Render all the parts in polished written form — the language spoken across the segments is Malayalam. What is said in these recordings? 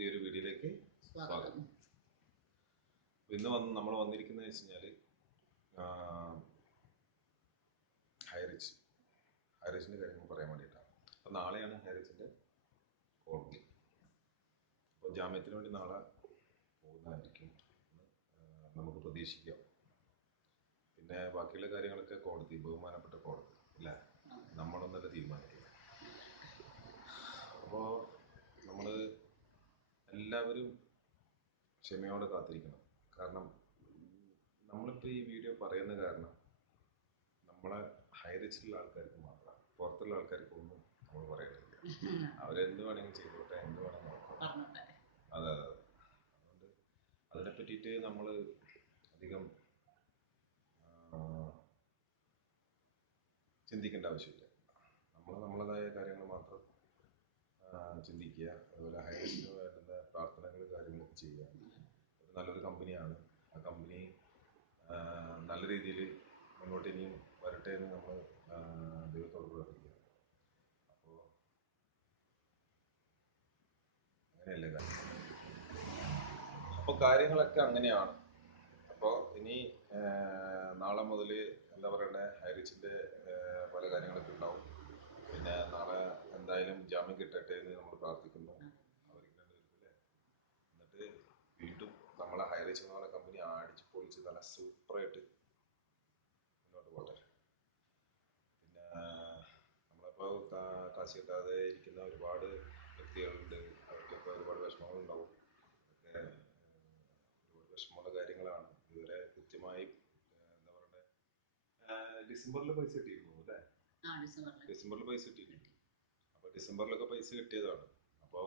പുതിയൊരു വീഡിയോയിലേക്ക് സ്വാഗതം. ഇന്ന് നമ്മൾ വന്നിരിക്കുന്നത് വെച്ച് കഴിഞ്ഞാൽ ഹൈറിച്ചിൻ്റെ കാര്യങ്ങൾ പറയാൻ വേണ്ടിയിട്ടാണ്. അപ്പം നാളെയാണ് ഹൈറിച്ചിൻ്റെ കോടതി. അപ്പോൾ ജാമ്യത്തിന് വേണ്ടി നാളെ പോകുന്നതായിരിക്കും നമുക്ക് പ്രതീക്ഷിക്കാം. പിന്നെ ബാക്കിയുള്ള കാര്യങ്ങളൊക്കെ കോടതി, ബഹുമാനപ്പെട്ട കോടതി അല്ലേ, നമ്മളൊന്നല്ല തീരുമാനിക്കുക. അപ്പോൾ നമ്മൾ എല്ലാവരും ക്ഷമയോടെ കാത്തിരിക്കണം. കാരണം നമ്മളിപ്പോൾ ഈ വീഡിയോ പറയുന്ന കാരണം നമ്മളെ ഹൈറിച്ചിലുള്ള ആൾക്കാർക്ക് മാത്രമാണ്, പുറത്തുള്ള ആൾക്കാർക്കൊന്നും നമ്മൾ പറയുന്നില്ല. അവരെന്ത് വേണമെങ്കിലും ചെയ്തോട്ടെ, എന്ത് വേണമെങ്കിൽ നോക്കട്ടെ. അതെ. അതുകൊണ്ട് അതിനെ പറ്റിയിട്ട് നമ്മൾ അധികം ചിന്തിക്കേണ്ട ആവശ്യമില്ല. നമ്മൾ നമ്മളതായ കാര്യങ്ങൾ മാത്രം ചിന്തിക്കുക. അതുപോലെ ഹൈറിച്ചിന് വേണ്ടുന്ന പ്രാർത്ഥനകൾ കാര്യങ്ങളൊക്കെ ചെയ്യുക. ഒരു നല്ലൊരു കമ്പനിയാണ്. ആ കമ്പനി നല്ല രീതിയിൽ മുന്നോട്ട് ഇനിയും വരട്ടെ എന്ന് നമ്മൾ ദൈവത്തോട് പ്രാർത്ഥിക്കുക. അപ്പോൾ അങ്ങനെയല്ലേ കാര്യം. അപ്പോൾ കാര്യങ്ങളൊക്കെ അങ്ങനെയാണ്. അപ്പോൾ ഇനി നാളെ മുതൽ എന്താ പറയണ്ടേ, ഹൈറിച്ചിൻ്റെ പല കാര്യങ്ങളൊക്കെ ഉണ്ടാവും. പിന്നെ നാളെ എന്തായാലും ജാമ്യം കിട്ടട്ടെ എന്ന് നമ്മൾ പ്രാർത്ഥിക്കുന്നു. അവർക്ക് അല്ലേ. എന്നിട്ട് വീണ്ടും നമ്മളെ ഹൈറിച്ച് എന്ന് പറഞ്ഞ കമ്പനി അടിച്ച് പൊളിച്ച് നല്ല സൂപ്പറായിട്ട് മുന്നോട്ട് പോട്ടെ. പിന്നെ നമ്മളിപ്പോൾ കാശ് കിട്ടാതെ ഇരിക്കുന്ന ഒരുപാട് വ്യക്തികളുണ്ട്. അവർക്കൊക്കെ ഒരുപാട് വിഷമങ്ങളുണ്ടാവും. അതൊക്കെ ഒരുപാട് വിഷമമുള്ള കാര്യങ്ങളാണ്. ഇതുവരെ കൃത്യമായി എന്താ പറയണ്ടേ, ഡിസംബറിൽ പൈസ കിട്ടിയിരുന്നു അല്ലേ? ഡിസംബറിൽ പൈസ കിട്ടിയിരുന്നു. അപ്പോൾ ഡിസംബറിലൊക്കെ പൈസ കിട്ടിയതാണ്. അപ്പോൾ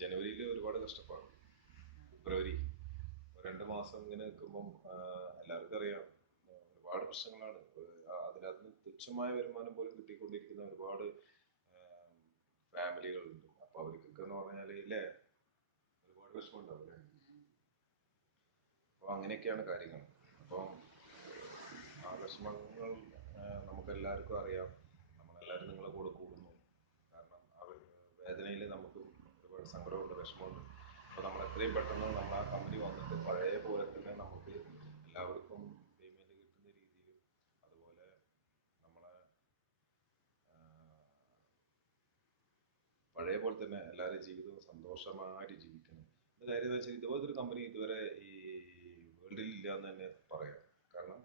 ജനുവരിയിൽ ഒരുപാട് കഷ്ടപ്പാട്. ഫെബ്രുവരി 2 മാസം ഇങ്ങനെ നിൽക്കുമ്പം എല്ലാവർക്കും അറിയാം ഒരുപാട് പ്രശ്നങ്ങളാണ്. അതിനകത്ത് തുച്ഛമായ വരുമാനം പോലും കിട്ടിക്കൊണ്ടിരിക്കുന്ന ഒരുപാട് ഫാമിലികളുണ്ട്. അപ്പോൾ അവർക്കൊക്കെ എന്ന് പറഞ്ഞാൽ ഇല്ലേ, ഒരുപാട് വിഷമം ഉണ്ടാവും അല്ലേ. അപ്പോൾ അങ്ങനെയൊക്കെയാണ് കാര്യങ്ങൾ. അപ്പം ആ വിഷമങ്ങൾ നമുക്കെല്ലാവർക്കും അറിയാം. നമ്മളെല്ലാവരും നിങ്ങളെ കൂടെ കൂടുന്നു. കാരണം ആ വേദനയിൽ നമുക്ക് ഒരുപാട് സങ്കടമുണ്ട്, വിഷമമുണ്ട്. അപ്പോൾ നമ്മൾ എത്രയും പെട്ടെന്ന് നമ്മൾ ആ കമ്പനി വന്നിട്ട് പഴയ പോലെ തന്നെ നമുക്ക് എല്ലാവർക്കും പേയ്മെൻറ്റ് കിട്ടുന്ന രീതിയിലും, അതുപോലെ നമ്മളെ പഴയ പോലെ തന്നെ എല്ലാവരും ജീവിതവും സന്തോഷമായിട്ട് ജീവിക്കണം. ഇത് കാര്യം എന്ന് വെച്ചാൽ ഇതുപോലത്തെ ഒരു കമ്പനി ഇതുവരെ ഈ വേൾഡിൽ ഇല്ല എന്ന് തന്നെ പറയാം. കാരണം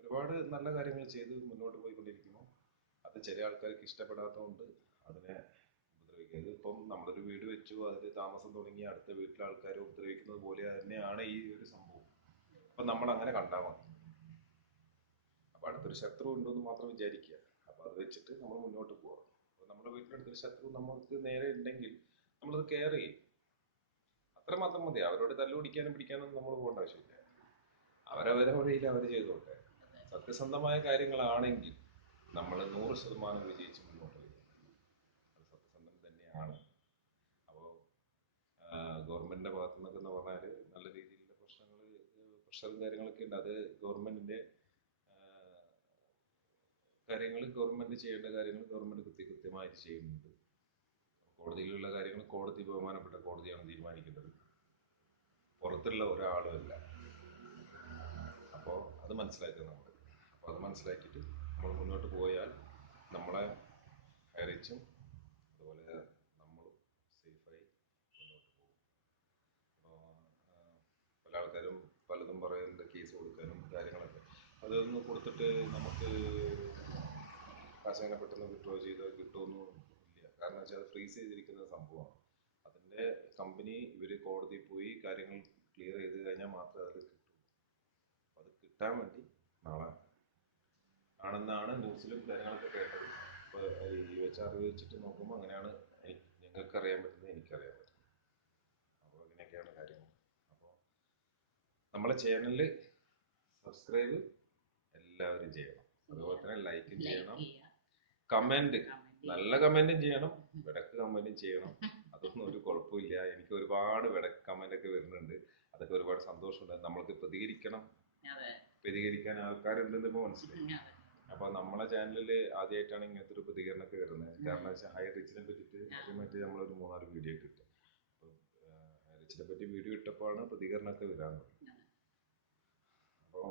ഒരുപാട് നല്ല കാര്യങ്ങൾ ചെയ്ത് മുന്നോട്ട് പോയിക്കൊണ്ടിരിക്കുന്നു. അത് ചില ആൾക്കാർക്ക് ഇഷ്ടപ്പെടാത്തതുകൊണ്ട് അതിനെ ഉപദ്രവിക്കുന്നത്. ഇപ്പം നമ്മളൊരു വീട് വെച്ചു, അതിൽ താമസം തുടങ്ങി അടുത്ത വീട്ടിലെ ആൾക്കാരെ ഉപദ്രവിക്കുന്നത് പോലെ തന്നെയാണ് ഈ ഒരു സംഭവം. അപ്പം നമ്മൾ അങ്ങനെ കണ്ടാൽ മതി. അപ്പം അടുത്തൊരു ശത്രു ഉണ്ടെന്ന് മാത്രം വിചാരിക്കുക. അപ്പം അത് വെച്ചിട്ട് നമ്മൾ മുന്നോട്ട് പോകാം. അപ്പോൾ നമ്മുടെ വീട്ടിനടുത്തൊരു ശത്രു നമുക്ക് നേരെ ഉണ്ടെങ്കിൽ നമ്മളത് കെയർ ചെയ്യും. അത്രമാത്രം മതി. അവരോട് തല്ലുപിടിക്കാനും പിടിക്കാനും നമ്മൾ പോകേണ്ട ആവശ്യമില്ല. അവരവരെ വഴിയിൽ അവർ ചെയ്തോട്ടെ. സത്യസന്ധമായ കാര്യങ്ങളാണെങ്കിൽ നമ്മൾ 100% വിജയിച്ച് മുന്നോട്ട് വരും. അത് സത്യസന്ധം തന്നെയാണ്. അപ്പോൾ ഗവൺമെൻറ്റിൻ്റെ ഭാഗത്തു നിന്നൊക്കെ എന്ന് പറഞ്ഞാൽ നല്ല രീതിയിലുള്ള പ്രഷറും കാര്യങ്ങളൊക്കെ ഉണ്ട്. അത് ഗവൺമെൻറ്റിൻ്റെ കാര്യങ്ങൾ, ഗവൺമെൻറ് ചെയ്യേണ്ട കാര്യങ്ങൾ ഗവൺമെൻറ് കൃത്യമായിട്ട് ചെയ്യുന്നുണ്ട്. കോടതിയിലുള്ള കാര്യങ്ങൾ കോടതി, ബഹുമാനപ്പെട്ട കോടതിയാണ് തീരുമാനിക്കേണ്ടത്, പുറത്തുള്ള ഒരാളുമല്ല. അപ്പോൾ അത് മനസ്സിലാക്കുക നമ്മൾ. അപ്പോൾ അത് മനസ്സിലാക്കിയിട്ട് നമ്മൾ മുന്നോട്ട് പോയാൽ നമ്മളെ ഹൈറിച്ചും അതുപോലെ നമ്മളും സേഫായി മുന്നോട്ട് പോകും. അപ്പോൾ പല ആൾക്കാരും പലതും പറയുന്നുണ്ട്, കേസ് കൊടുക്കാനും കാര്യങ്ങളൊക്കെ. അതൊന്നും കൊടുത്തിട്ട് നമുക്ക് കാശ് അങ്ങനെ പെട്ടെന്ന് വിഡ്രോ ചെയ്താൽ കിട്ടുമൊന്നും ഇല്ല. കാരണം വെച്ചാൽ അത് ഫ്രീസ് ചെയ്തിരിക്കുന്ന സംഭവമാണ്. അതിൻ്റെ കമ്പനി ഇവർ കോടതിയിൽ പോയി കാര്യങ്ങൾ ക്ലിയർ ചെയ്ത് കഴിഞ്ഞാൽ മാത്രമേ അത് കിട്ടുള്ളൂ. അപ്പോൾ അത് കിട്ടാൻ വേണ്ടി നാളെ ആണെന്നാണ് ന്യൂസിലും കാര്യങ്ങളൊക്കെ കേട്ടത്. അപ്പോൾ ഈ വെച്ച അറിവ് വെച്ചിട്ട് നോക്കുമ്പോൾ അങ്ങനെയാണ് ഞങ്ങൾക്ക് അറിയാൻ പറ്റുന്നത്, എനിക്കറിയാൻ പറ്റുന്നത്. അപ്പോൾ ഇങ്ങനെയൊക്കെയാണ് കാര്യങ്ങൾ. അപ്പോൾ നമ്മളെ ചാനലിൽ സബ്സ്ക്രൈബ് എല്ലാവരും ചെയ്യണം. അതുപോലെ തന്നെ ലൈക്കും ചെയ്യണം, കമൻറ്റ്, നല്ല കമൻറ്റും ചെയ്യണം, വിടക്ക് കമൻറ്റും ചെയ്യണം. അതൊന്നും ഒരു കുഴപ്പമില്ല. എനിക്ക് ഒരുപാട് വിടക്ക് കമൻ്റൊക്കെ വരുന്നുണ്ട്. അതൊക്കെ ഒരുപാട് സന്തോഷമുണ്ട്. നമ്മൾക്ക് പ്രതികരിക്കാൻ ആൾക്കാരുണ്ടെന്ന് ഇപ്പോൾ മനസ്സിലായി. അപ്പൊ നമ്മളെ ചാനലിൽ ആദ്യമായിട്ടാണ് ഇങ്ങനത്തെ ഒരു പ്രതികരണമൊക്കെ വരുന്നത്. കാരണം വെച്ചാൽ ഹൈ റിച്ചിനെ പറ്റിയിട്ട് ആദ്യമായിട്ട് നമ്മളൊരു 3-4 വീഡിയോ ഒക്കെ ഇട്ടു. അപ്പൊ ഹൈ റിച്ചിനെ പറ്റി വീഡിയോ ഇട്ടപ്പോഴാണ് പ്രതികരണമൊക്കെ വരാൻ തുടങ്ങി. അപ്പോൾ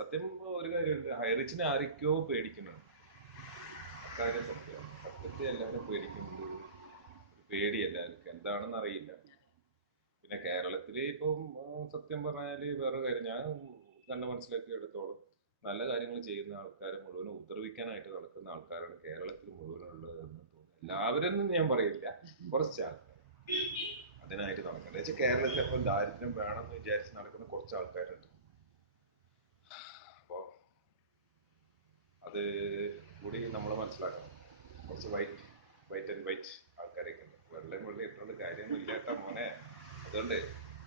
സത്യം ഒരു കാര്യമുണ്ട്, ഹൈ റിച്ചിനെ ആരൊക്കെയോ പേടിക്കുന്നുണ്ട്. അക്കാര്യം സത്യത്തെ എല്ലാവരും പേടിക്കുന്നുണ്ട്. ഒരു പേടി എല്ലാവർക്കും എന്താണെന്ന് അറിയില്ല. പിന്നെ കേരളത്തില് ഇപ്പം സത്യം പറഞ്ഞാല് വേറെ കാര്യം ഞാൻ കണ്ട് മനസ്സിലാക്കിയെടുത്തോളം നല്ല കാര്യങ്ങൾ ചെയ്യുന്ന ആൾക്കാരെ മുഴുവനും ഉപദ്രവിക്കാനായിട്ട് നടക്കുന്ന ആൾക്കാരാണ് കേരളത്തിൽ മുഴുവനുള്ളത് എന്ന് തോന്നുന്നു. എല്ലാവരും ഞാൻ പറയില്ല, കുറച്ച് ആൾക്കാർ അതിനായിട്ട് നടക്കുന്നത്. വെച്ചാൽ കേരളത്തിൽ എപ്പം ദാരിദ്ര്യം വേണമെന്ന് വിചാരിച്ച് നടക്കുന്ന കുറച്ച് ആൾക്കാരുണ്ട്. അപ്പോൾ അത് കൂടി നമ്മൾ മനസ്സിലാക്കണം. കുറച്ച് വൈറ്റ് ആൻഡ് വൈറ്റ് ആൾക്കാരൊക്കെ ഉണ്ട്. വെള്ളം ഇട്ടുകൊണ്ട് കാര്യമൊന്നും ഇല്ലാത്ത മോനെ. അതുകൊണ്ട്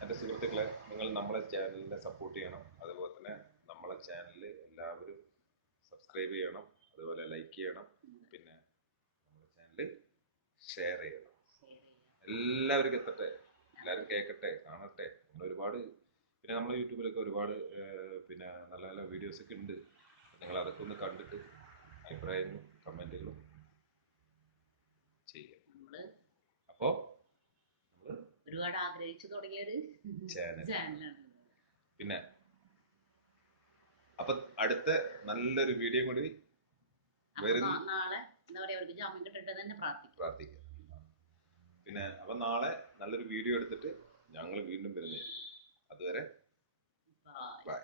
എൻ്റെ സുഹൃത്തുക്കളെ, നിങ്ങൾ നമ്മളെ ചാനലിനെ സപ്പോർട്ട് ചെയ്യണം. അതുപോലെ തന്നെ നമ്മളെ ചാനലിൽ എല്ലാവരും സബ്സ്ക്രൈബ് ചെയ്യണം, അതുപോലെ ലൈക്ക് ചെയ്യണം, പിന്നെ നമ്മുടെ ചാനൽ ഷെയർ ചെയ്യണം. എല്ലാവർക്കും എത്തട്ടെ, എല്ലാവരും കേൾക്കട്ടെ, കാണട്ടെ. നമ്മൾ ഒരുപാട് പിന്നെ നമ്മളെ യൂട്യൂബിലൊക്കെ ഒരുപാട് പിന്നെ നല്ല നല്ല വീഡിയോസൊക്കെ ഉണ്ട്. നിങ്ങൾ അതൊക്കെ ഒന്ന് കണ്ടിട്ട് അഭിപ്രായങ്ങളും കമൻറ്റുകളും ചെയ്യാം. അപ്പോൾ നമ്മൾ ഒരുപാട് ആഗ്രഹിച്ചു തുടങ്ങിയ ഒരു ചാനലാണ്. പിന്നെ അപ്പൊ അടുത്ത നല്ലൊരു വീഡിയോ കൂടി നാളെ എന്താ പറയാ, അവർക്ക് ജാമ്യം കിട്ടട്ടെ തന്നെ പ്രാർത്ഥിക്കാം. പിന്നെ അപ്പൊ നാളെ നല്ലൊരു വീഡിയോ എടുത്തിട്ട് ഞങ്ങൾ വീണ്ടും വരുന്നേ. അതുവരെ ബൈ.